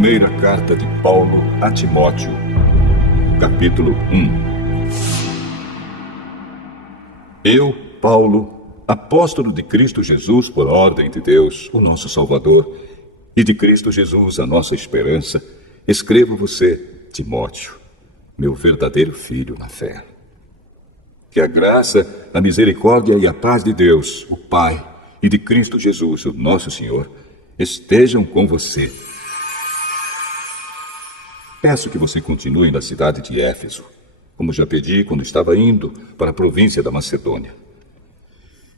Primeira carta de Paulo a Timóteo, capítulo 1. Eu, Paulo, apóstolo de Cristo Jesus por ordem de Deus, o nosso Salvador, e de Cristo Jesus, a nossa esperança, escrevo a você, Timóteo, meu verdadeiro filho na fé. Que a graça, a misericórdia e a paz de Deus, o Pai, e de Cristo Jesus, o nosso Senhor, estejam com você. Peço que você continue na cidade de Éfeso, como já pedi quando estava indo para a província da Macedônia.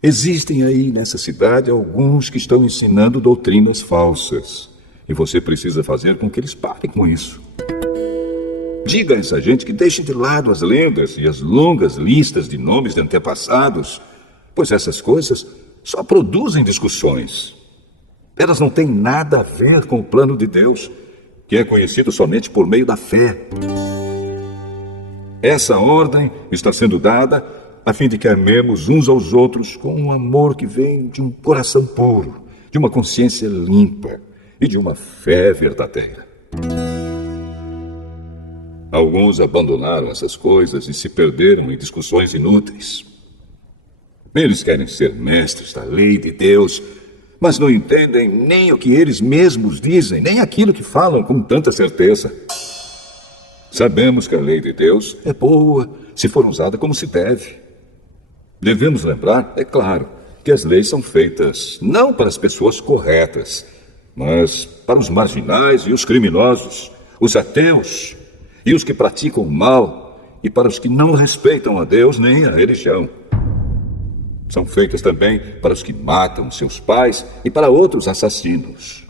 Existem aí nessa cidade alguns que estão ensinando doutrinas falsas, e você precisa fazer com que eles parem com isso. Diga a essa gente que deixem de lado as lendas e as longas listas de nomes de antepassados, pois essas coisas só produzem discussões. Elas não têm nada a ver com o plano de Deus, que é conhecido somente por meio da fé. Essa ordem está sendo dada a fim de que amemos uns aos outros com um amor que vem de um coração puro, de uma consciência limpa e de uma fé verdadeira. Alguns abandonaram essas coisas e se perderam em discussões inúteis. Eles querem ser mestres da lei de Deus, mas não entendem nem o que eles mesmos dizem, nem aquilo que falam com tanta certeza. Sabemos que a lei de Deus é boa se for usada como se deve. Devemos lembrar, é claro, que as leis são feitas não para as pessoas corretas, mas para os marginais e os criminosos, os ateus e os que praticam o mal, e para os que não respeitam a Deus nem a religião. São feitas também para os que matam seus pais e para outros assassinos.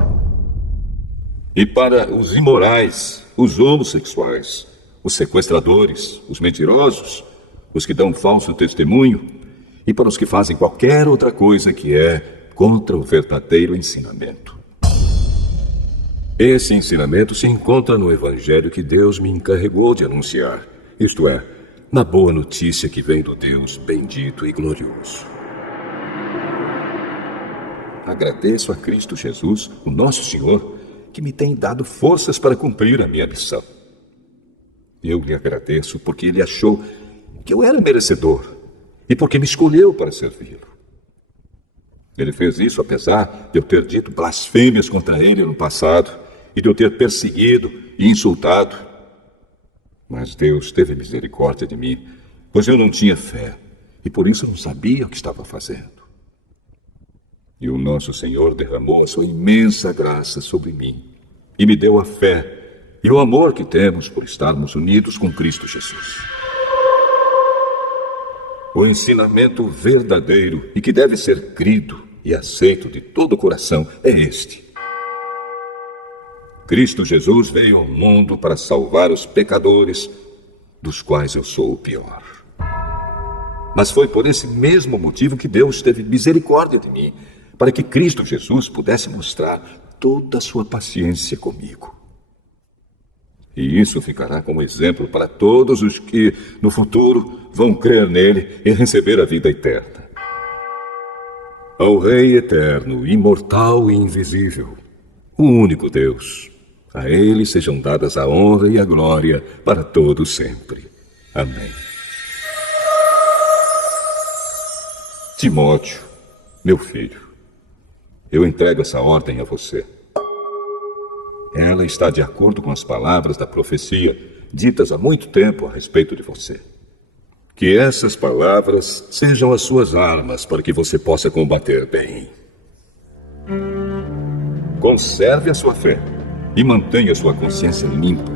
E para os imorais, os homossexuais, os sequestradores, os mentirosos, os que dão falso testemunho, e para os que fazem qualquer outra coisa que é contra o verdadeiro ensinamento. Esse ensinamento se encontra no Evangelho que Deus me encarregou de anunciar, isto é, na boa notícia que vem do Deus bendito e glorioso. Agradeço a Cristo Jesus, o nosso Senhor, que me tem dado forças para cumprir a minha missão. Eu lhe agradeço porque Ele achou que eu era merecedor e porque me escolheu para servi-lo. Ele fez isso apesar de eu ter dito blasfêmias contra Ele no passado e de eu ter perseguido e insultado. Mas Deus teve misericórdia de mim, pois eu não tinha fé e por isso não sabia o que estava fazendo. E o nosso Senhor derramou a sua imensa graça sobre mim e me deu a fé e o amor que temos por estarmos unidos com Cristo Jesus. O ensinamento verdadeiro e que deve ser crido e aceito de todo o coração é este: Cristo Jesus veio ao mundo para salvar os pecadores, dos quais eu sou o pior. Mas foi por esse mesmo motivo que Deus teve misericórdia de mim, para que Cristo Jesus pudesse mostrar toda a sua paciência comigo. E isso ficará como exemplo para todos os que, no futuro, vão crer nele e receber a vida eterna. Ao Rei eterno, imortal e invisível, o único Deus, a Ele sejam dadas a honra e a glória para todo sempre. Amém. Timóteo, meu filho, eu entrego essa ordem a você. Ela está de acordo com as palavras da profecia ditas há muito tempo a respeito de você. Que essas palavras sejam as suas armas para que você possa combater bem. Conserve a sua fé e mantenha sua consciência limpa.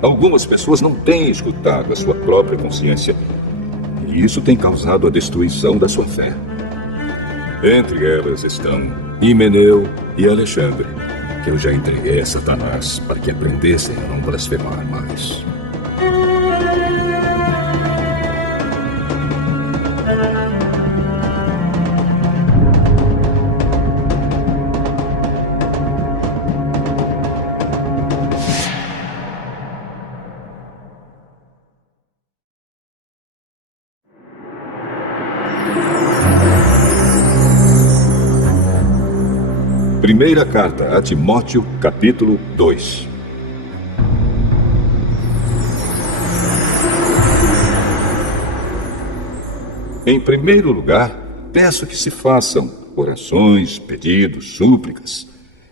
Algumas pessoas não têm escutado a sua própria consciência e isso tem causado a destruição da sua fé. Entre elas estão Himeneu e Alexandre, que eu já entreguei a Satanás para que aprendessem a não blasfemar mais. Primeira carta a Timóteo, capítulo 2. Em primeiro lugar, peço que se façam orações, pedidos, súplicas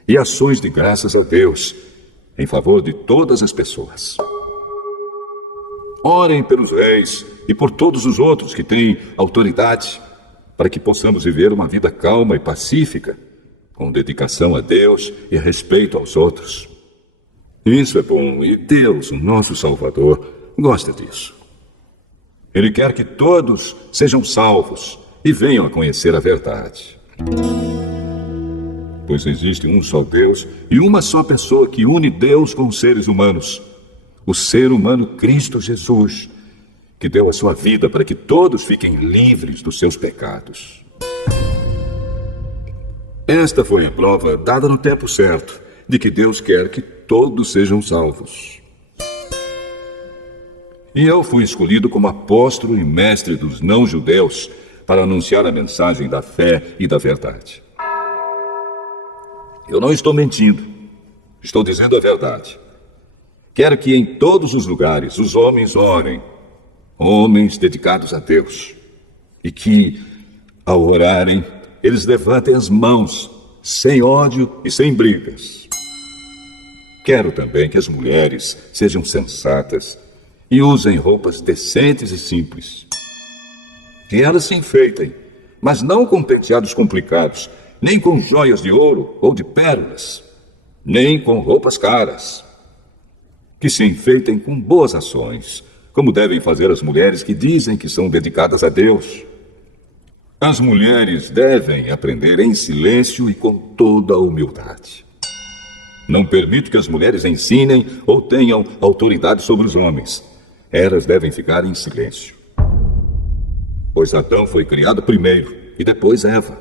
e ações de graças a Deus em favor de todas as pessoas. Orem pelos reis e por todos os outros que têm autoridade, para que possamos viver uma vida calma e pacífica, com dedicação a Deus e respeito aos outros. Isso é bom e Deus, o nosso Salvador, gosta disso. Ele quer que todos sejam salvos e venham a conhecer a verdade. Pois existe um só Deus e uma só pessoa que une Deus com os seres humanos, o ser humano Cristo Jesus, que deu a sua vida para que todos fiquem livres dos seus pecados. Esta foi a prova dada no tempo certo de que Deus quer que todos sejam salvos. E eu fui escolhido como apóstolo e mestre dos não-judeus para anunciar a mensagem da fé e da verdade. Eu não estou mentindo, estou dizendo a verdade. Quero que em todos os lugares os homens orem, homens dedicados a Deus, e que, ao orarem, eles levantem as mãos, sem ódio e sem brigas. Quero também que as mulheres sejam sensatas e usem roupas decentes e simples. Que elas se enfeitem, mas não com penteados complicados, nem com joias de ouro ou de pérolas, nem com roupas caras. Que se enfeitem com boas ações, como devem fazer as mulheres que dizem que são dedicadas a Deus. As mulheres devem aprender em silêncio e com toda a humildade. Não permito que as mulheres ensinem ou tenham autoridade sobre os homens. Elas devem ficar em silêncio. Pois Adão foi criado primeiro e depois Eva.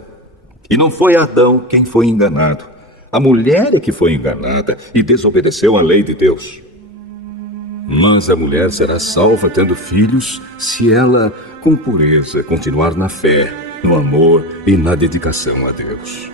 E não foi Adão quem foi enganado. A mulher é que foi enganada e desobedeceu à lei de Deus. Mas a mulher será salva tendo filhos se ela, com pureza, continuar na fé, no amor e na dedicação a Deus.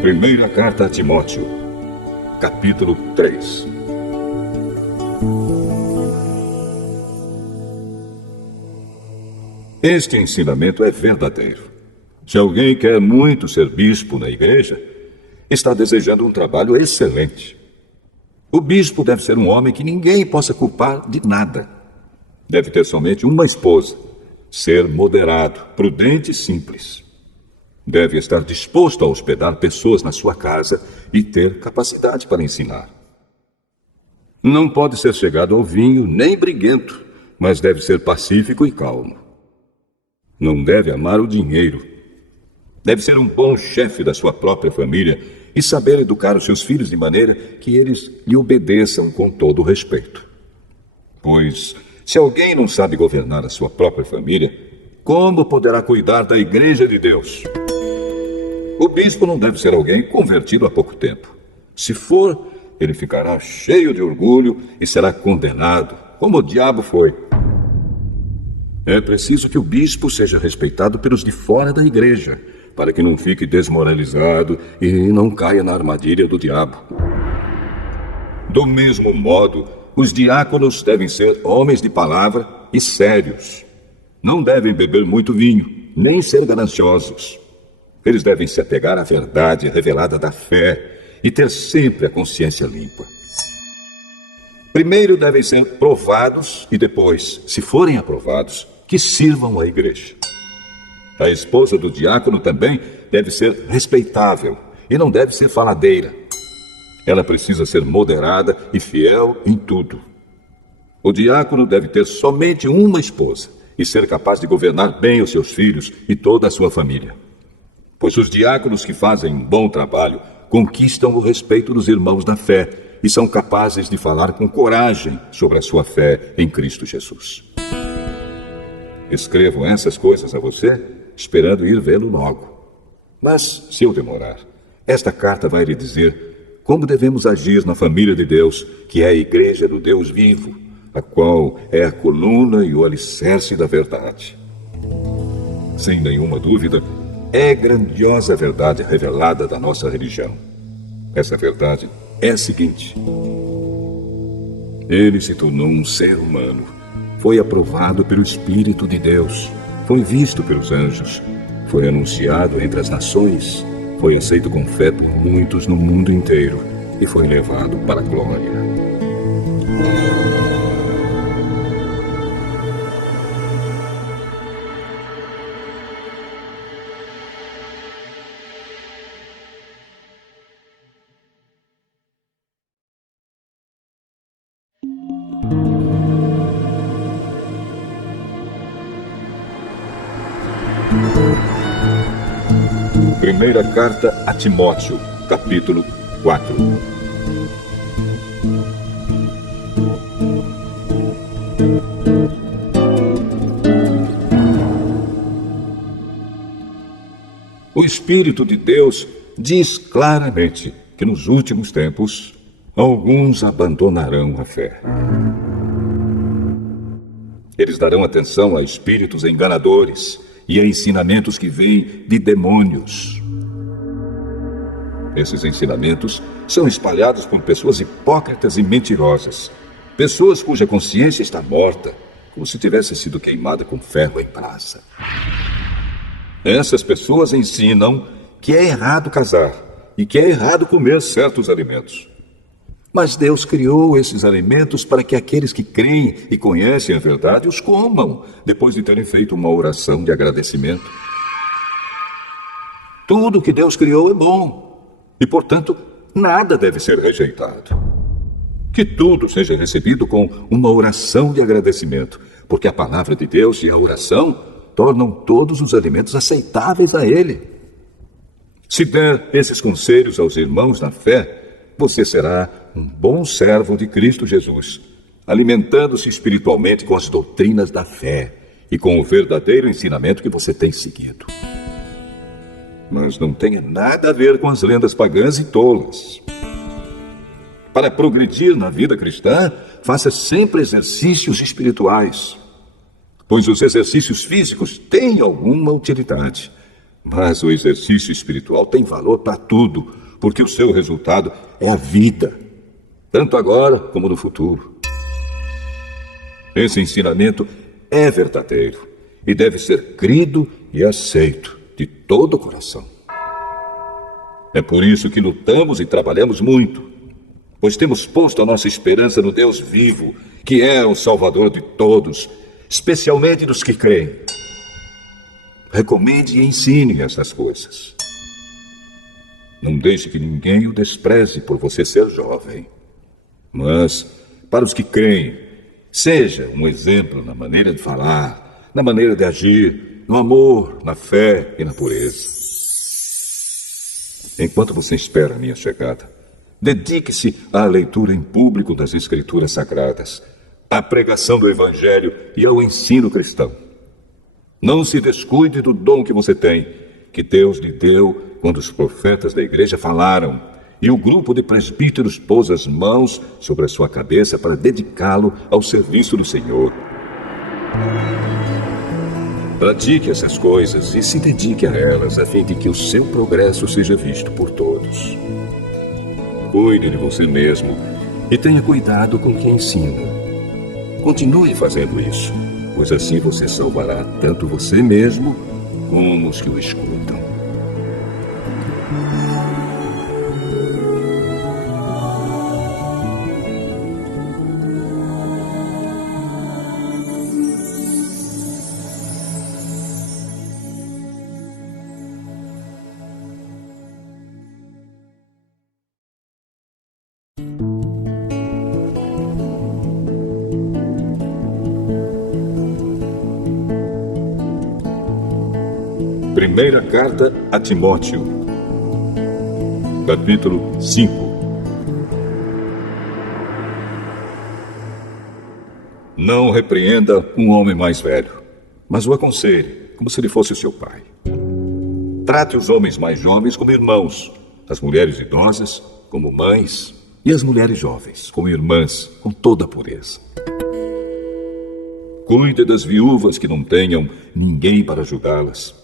Primeira carta a Timóteo, capítulo 3. Este ensinamento é verdadeiro. Se alguém quer muito ser bispo na igreja, está desejando um trabalho excelente. O bispo deve ser um homem que ninguém possa culpar de nada. Deve ter somente uma esposa, ser moderado, prudente e simples. Deve estar disposto a hospedar pessoas na sua casa e ter capacidade para ensinar. Não pode ser chegado ao vinho nem briguento, mas deve ser pacífico e calmo. Não deve amar o dinheiro. Deve ser um bom chefe da sua própria família e saber educar os seus filhos de maneira que eles lhe obedeçam com todo o respeito. Pois, se alguém não sabe governar a sua própria família, como poderá cuidar da igreja de Deus? O bispo não deve ser alguém convertido há pouco tempo. Se for, ele ficará cheio de orgulho e será condenado, como o diabo foi. É preciso que o bispo seja respeitado pelos de fora da igreja, para que não fique desmoralizado e não caia na armadilha do diabo. Do mesmo modo, os diáconos devem ser homens de palavra e sérios. Não devem beber muito vinho, nem ser gananciosos. Eles devem se apegar à verdade revelada da fé e ter sempre a consciência limpa. Primeiro devem ser provados e depois, se forem aprovados, que sirvam a igreja. A esposa do diácono também deve ser respeitável e não deve ser faladeira. Ela precisa ser moderada e fiel em tudo. O diácono deve ter somente uma esposa e ser capaz de governar bem os seus filhos e toda a sua família. Pois os diáconos que fazem um bom trabalho conquistam o respeito dos irmãos da fé, e são capazes de falar com coragem sobre a sua fé em Cristo Jesus. Escrevo essas coisas a você, esperando ir vê-lo logo. Mas, se eu demorar, esta carta vai lhe dizer como devemos agir na família de Deus, que é a igreja do Deus vivo, a qual é a coluna e o alicerce da verdade. Sem nenhuma dúvida, é grandiosa a verdade revelada da nossa religião. Essa verdade é a seguinte: ele se tornou um ser humano, foi aprovado pelo Espírito de Deus, foi visto pelos anjos, foi anunciado entre as nações, foi aceito com fé por muitos no mundo inteiro e foi levado para a glória. Primeira carta a Timóteo, capítulo 4. O Espírito de Deus diz claramente que nos últimos tempos alguns abandonarão a fé. Eles darão atenção a espíritos enganadores e a ensinamentos que vêm de demônios. Esses ensinamentos são espalhados por pessoas hipócritas e mentirosas, pessoas cuja consciência está morta, como se tivesse sido queimada com ferro em brasa. Essas pessoas ensinam que é errado casar e que é errado comer certos alimentos. Mas Deus criou esses alimentos para que aqueles que creem e conhecem a verdade os comam, depois de terem feito uma oração de agradecimento. Tudo que Deus criou é bom, e, portanto, nada deve ser rejeitado. Que tudo seja recebido com uma oração de agradecimento, porque a palavra de Deus e a oração tornam todos os alimentos aceitáveis a Ele. Se der esses conselhos aos irmãos na fé, você será um bom servo de Cristo Jesus, alimentando-se espiritualmente com as doutrinas da fé e com o verdadeiro ensinamento que você tem seguido. Mas não tenha nada a ver com as lendas pagãs e tolas. Para progredir na vida cristã, faça sempre exercícios espirituais, pois os exercícios físicos têm alguma utilidade, mas o exercício espiritual tem valor para tudo, porque o seu resultado é a vida, tanto agora como no futuro. Esse ensinamento é verdadeiro e deve ser crido e aceito de todo o coração. É por isso que lutamos e trabalhamos muito, pois temos posto a nossa esperança no Deus vivo, que é o Salvador de todos, especialmente dos que creem. Recomende e ensine essas coisas. Não deixe que ninguém o despreze por você ser jovem. Mas, para os que creem, seja um exemplo na maneira de falar, na maneira de agir, no amor, na fé e na pureza. Enquanto você espera a minha chegada, dedique-se à leitura em público das Escrituras Sagradas, à pregação do Evangelho e ao ensino cristão. Não se descuide do dom que você tem, que Deus lhe deu quando os profetas da igreja falaram e o grupo de presbíteros pôs as mãos sobre a sua cabeça para dedicá-lo ao serviço do Senhor. Pratique essas coisas e se dedique a elas, a fim de que o seu progresso seja visto por todos. Cuide de você mesmo e tenha cuidado com quem ensina. Continue fazendo isso, pois assim você salvará tanto você mesmo como os que o escutam. Primeira carta a Timóteo, capítulo 5. Não repreenda um homem mais velho, mas o aconselhe, como se ele fosse o seu pai. Trate os homens mais jovens como irmãos, as mulheres idosas como mães e as mulheres jovens como irmãs, com toda a pureza. Cuide das viúvas que não tenham ninguém para ajudá-las.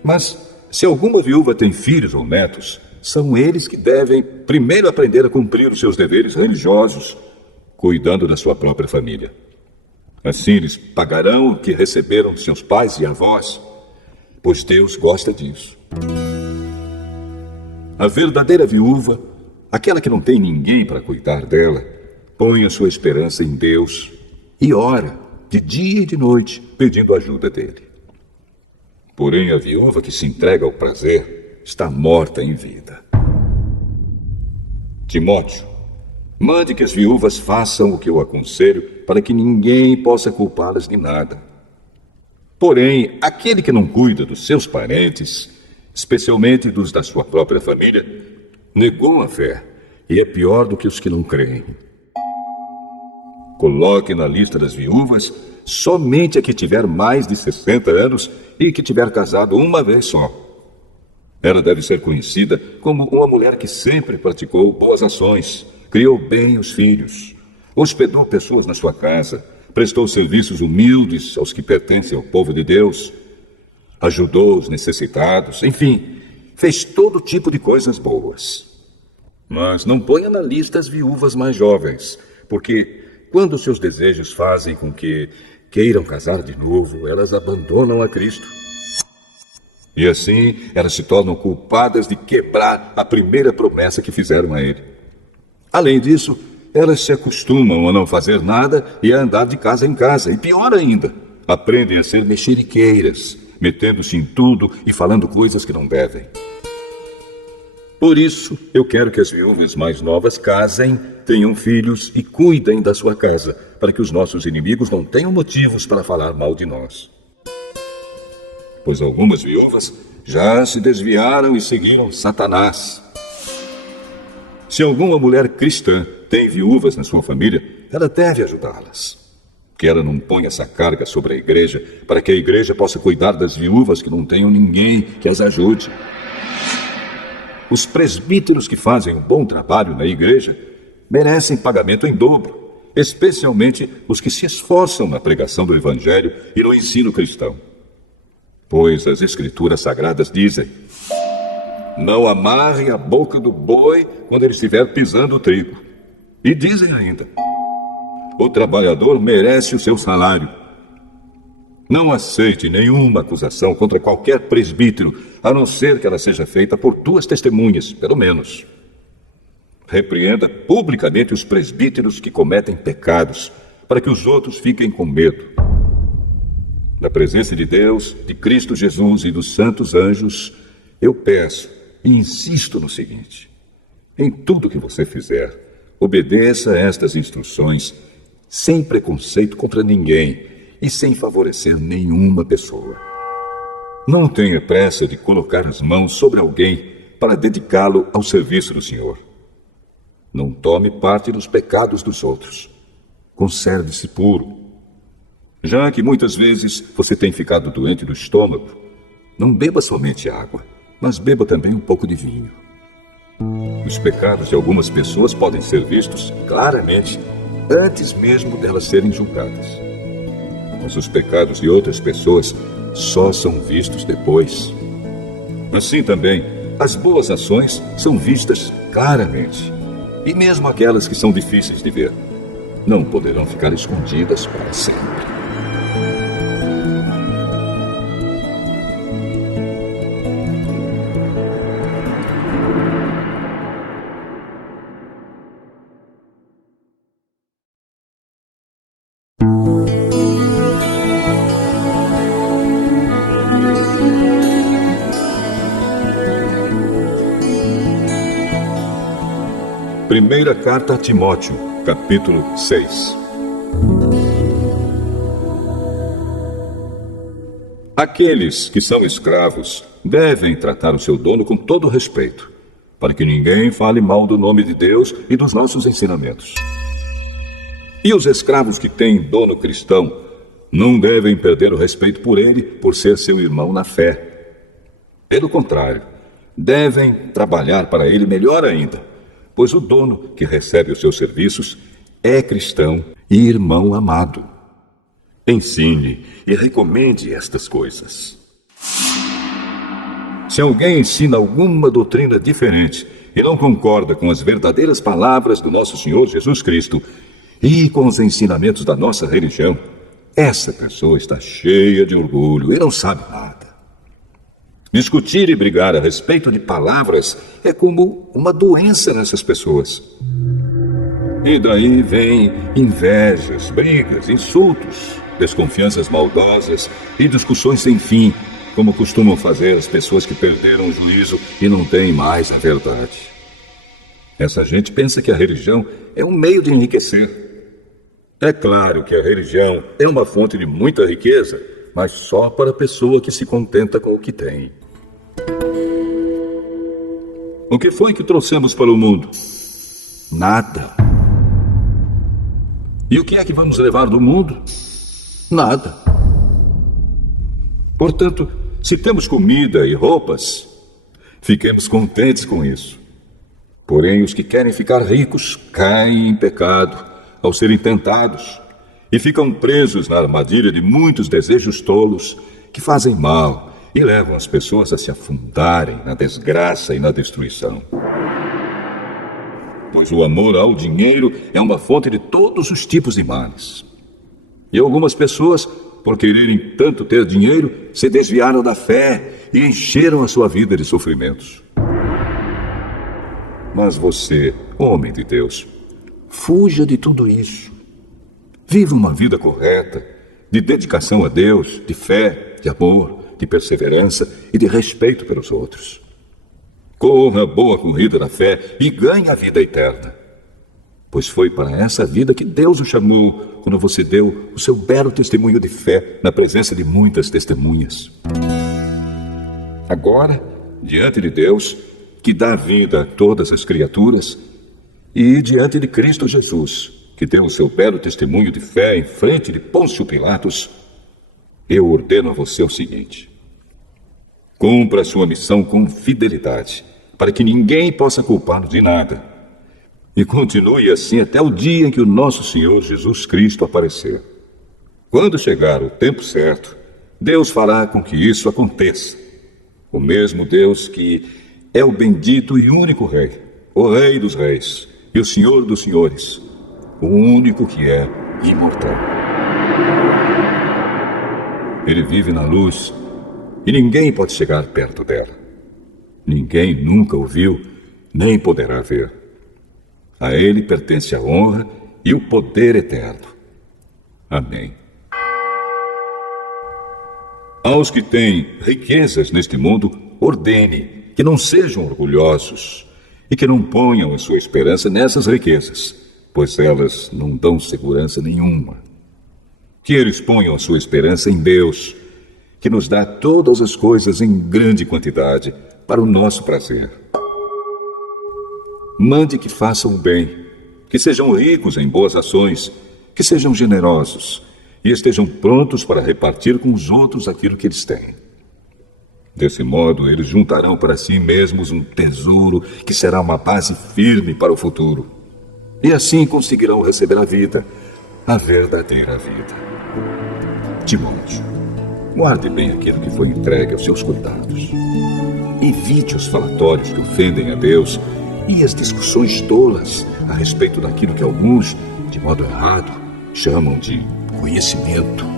Mas, se alguma viúva tem filhos ou netos, são eles que devem primeiro aprender a cumprir os seus deveres religiosos, cuidando da sua própria família. Assim eles pagarão o que receberam de seus pais e avós, pois Deus gosta disso. A verdadeira viúva, aquela que não tem ninguém para cuidar dela, põe a sua esperança em Deus e ora, de dia e de noite, pedindo ajuda dele. Porém, a viúva que se entrega ao prazer está morta em vida. Timóteo, mande que as viúvas façam o que eu aconselho, para que ninguém possa culpá-las de nada. Porém, aquele que não cuida dos seus parentes, especialmente dos da sua própria família, negou a fé e é pior do que os que não creem. Coloque na lista das viúvas somente a que tiver mais de 60 anos e que tiver casado uma vez só. Ela deve ser conhecida como uma mulher que sempre praticou boas ações, criou bem os filhos, hospedou pessoas na sua casa, prestou serviços humildes aos que pertencem ao povo de Deus, ajudou os necessitados, enfim, fez todo tipo de coisas boas. Mas não ponha na lista as viúvas mais jovens, porque quando seus desejos fazem com que queiram casar de novo, elas abandonam a Cristo. E assim, elas se tornam culpadas de quebrar a primeira promessa que fizeram a ele. Além disso, elas se acostumam a não fazer nada e a andar de casa em casa. E pior ainda, aprendem a ser mexeriqueiras, metendo-se em tudo e falando coisas que não devem. Por isso, eu quero que as viúvas mais novas casem, tenham filhos e cuidem da sua casa, para que os nossos inimigos não tenham motivos para falar mal de nós. Pois algumas viúvas já se desviaram e seguiram Satanás. Se alguma mulher cristã tem viúvas na sua família, ela deve ajudá-las. Que ela não ponha essa carga sobre a igreja, para que a igreja possa cuidar das viúvas que não tenham ninguém que as ajude. Os presbíteros que fazem um bom trabalho na igreja merecem pagamento em dobro, especialmente os que se esforçam na pregação do evangelho e no ensino cristão. Pois as escrituras sagradas dizem: não amarre a boca do boi quando ele estiver pisando o trigo. E dizem ainda: o trabalhador merece o seu salário. Não aceite nenhuma acusação contra qualquer presbítero, a não ser que ela seja feita por 2 testemunhas, pelo menos. Repreenda publicamente os presbíteros que cometem pecados, para que os outros fiquem com medo. Na presença de Deus, de Cristo Jesus e dos santos anjos, eu peço e insisto no seguinte: em tudo que você fizer, obedeça a estas instruções, sem preconceito contra ninguém e sem favorecer nenhuma pessoa. Não tenha pressa de colocar as mãos sobre alguém para dedicá-lo ao serviço do Senhor. Não tome parte dos pecados dos outros. Conserve-se puro. Já que muitas vezes você tem ficado doente do estômago, não beba somente água, mas beba também um pouco de vinho. Os pecados de algumas pessoas podem ser vistos claramente antes mesmo delas serem julgadas. Mas os pecados de outras pessoas só são vistos depois. Assim também, as boas ações são vistas claramente. E mesmo aquelas que são difíceis de ver, não poderão ficar escondidas para sempre. Primeira carta a Timóteo, capítulo 6. Aqueles que são escravos devem tratar o seu dono com todo respeito, para que ninguém fale mal do nome de Deus e dos nossos ensinamentos. E os escravos que têm dono cristão não devem perder o respeito por ele por ser seu irmão na fé. Pelo contrário, devem trabalhar para ele melhor ainda, pois o dono que recebe os seus serviços é cristão e irmão amado. Ensine e recomende estas coisas. Se alguém ensina alguma doutrina diferente e não concorda com as verdadeiras palavras do nosso Senhor Jesus Cristo e com os ensinamentos da nossa religião, essa pessoa está cheia de orgulho e não sabe nada. Discutir e brigar a respeito de palavras é como uma doença nessas pessoas. E daí vem invejas, brigas, insultos, desconfianças maldosas e discussões sem fim, como costumam fazer as pessoas que perderam o juízo e não têm mais a verdade. Essa gente pensa que a religião é um meio de enriquecer. É claro que a religião é uma fonte de muita riqueza, mas só para a pessoa que se contenta com o que tem. O que foi que trouxemos para o mundo? Nada. E o que é que vamos levar do mundo? Nada. Portanto, se temos comida e roupas, fiquemos contentes com isso. Porém, os que querem ficar ricos caem em pecado ao serem tentados e ficam presos na armadilha de muitos desejos tolos que fazem mal e levam as pessoas a se afundarem na desgraça e na destruição. Pois o amor ao dinheiro é uma fonte de todos os tipos de males. E algumas pessoas, por quererem tanto ter dinheiro, se desviaram da fé e encheram a sua vida de sofrimentos. Mas você, homem de Deus, fuja de tudo isso. Viva uma vida correta, de dedicação a Deus, de fé, de amor, de perseverança e de respeito pelos outros. Corra a boa corrida da fé e ganhe a vida eterna. Pois foi para essa vida que Deus o chamou quando você deu o seu belo testemunho de fé na presença de muitas testemunhas. Agora, diante de Deus, que dá vida a todas as criaturas, e diante de Cristo Jesus, que deu o seu belo testemunho de fé em frente de Pôncio Pilatos, eu ordeno a você o seguinte: cumpra a sua missão com fidelidade, para que ninguém possa culpá-lo de nada. E continue assim até o dia em que o nosso Senhor Jesus Cristo aparecer. Quando chegar o tempo certo, Deus fará com que isso aconteça. O mesmo Deus que é o bendito e único Rei, o Rei dos Reis e o Senhor dos Senhores, o único que é imortal. Ele vive na luz e ninguém pode chegar perto dela. Ninguém nunca o viu, nem poderá ver. A ele pertence a honra e o poder eterno. Amém. Aos que têm riquezas neste mundo, ordene que não sejam orgulhosos e que não ponham a sua esperança nessas riquezas, pois elas não dão segurança nenhuma. Que eles ponham a sua esperança em Deus, que nos dá todas as coisas em grande quantidade para o nosso prazer. Mande que façam o bem, que sejam ricos em boas ações, que sejam generosos e estejam prontos para repartir com os outros aquilo que eles têm. Desse modo, eles juntarão para si mesmos um tesouro que será uma base firme para o futuro. E assim conseguirão receber a vida, a verdadeira vida. Timóteo, guarde bem aquilo que foi entregue aos seus cuidados. Evite os falatórios que ofendem a Deus e as discussões tolas a respeito daquilo que alguns, de modo errado, chamam de conhecimento.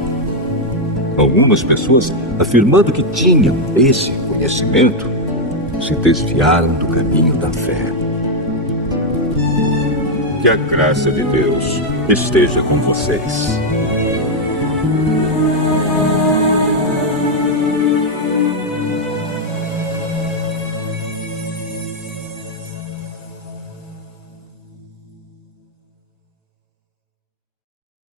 Algumas pessoas, afirmando que tinham esse conhecimento, se desviaram do caminho da fé. Que a graça de Deus esteja com vocês.